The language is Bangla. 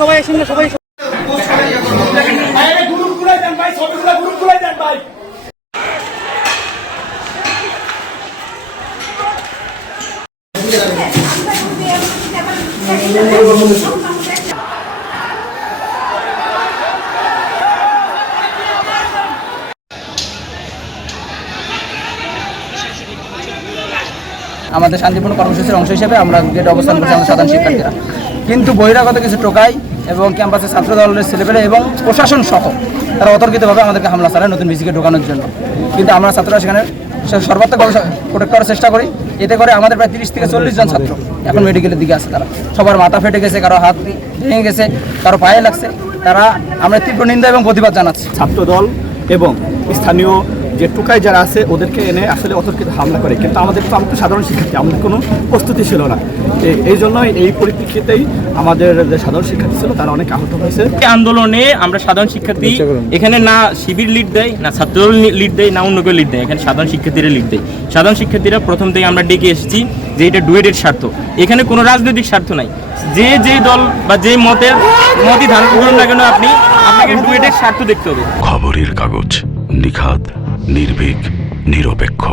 সবাই আসেন না, সবাই আমাদের শান্তিপূর্ণ কর্মসূচির অংশ হিসেবে আমরা গেটে অবস্থান করছি আমাদের সাধারণ শিক্ষার্থীরা, কিন্তু বহিরাগত কিছু টোকাই এবং ক্যাম্পাসের ছাত্র দলের ছেলেপেলে এবং প্রশাসন সহ তারা অতর্কিতভাবে আমাদেরকে হামলা চালায় নতুন ভিসিকে ঢোকানোর জন্য। কিন্তু আমরা ছাত্ররা সেখানে সর্বাত্মক প্রোটেক্ট করার চেষ্টা করি। এতে করে আমাদের প্রায় 30 থেকে 40 জন ছাত্র এখন মেডিকেলের দিকে আছে। তারা সবার মাথা ফেটে গেছে, কারো হাত ভেঙে গেছে, কারো পায়ে লাগছে। আমরা তীব্র নিন্দা এবং প্রতিবাদ জানাচ্ছি। ছাত্রদল এবং স্থানীয় যে টুকাই যারা আছে ওদেরকে এনে আসলে অতর্কিত হামলা করে, কিন্তু আমাদের তো আমরা সাধারণ শিক্ষার্থী, আমাদের কোনো প্রস্তুতি ছিল না। এই জন্যই এই পরিপ্রেক্ষিতেই আমাদের যে সাধারণ শিক্ষার্থী ছিল তারা অনেক আহত হয়েছে। আন্দোলনে আমরা সাধারণ শিক্ষার্থী, এখানে না শিবির লিড দেয়, না ছাত্রদল লিড দেয়, না অন্য কেউ লিড দেয়, এখানে সাধারণ শিক্ষার্থীরা লিড দেয়। সাধারণ শিক্ষার্থীরা প্রথম থেকে আমরা ডেকে এসেছি যে এটা ডুয়েটের স্বার্থ, এখানে কোনো রাজনৈতিক স্বার্থ নাই। যে দল বা যে মতই ধারণ করুন না কেন আপনাকে ডুয়েটের স্বার্থ দেখতে হবে। খবরের কাগজ, নিখাদ, নির্ভীক, নিরপেক্ষ।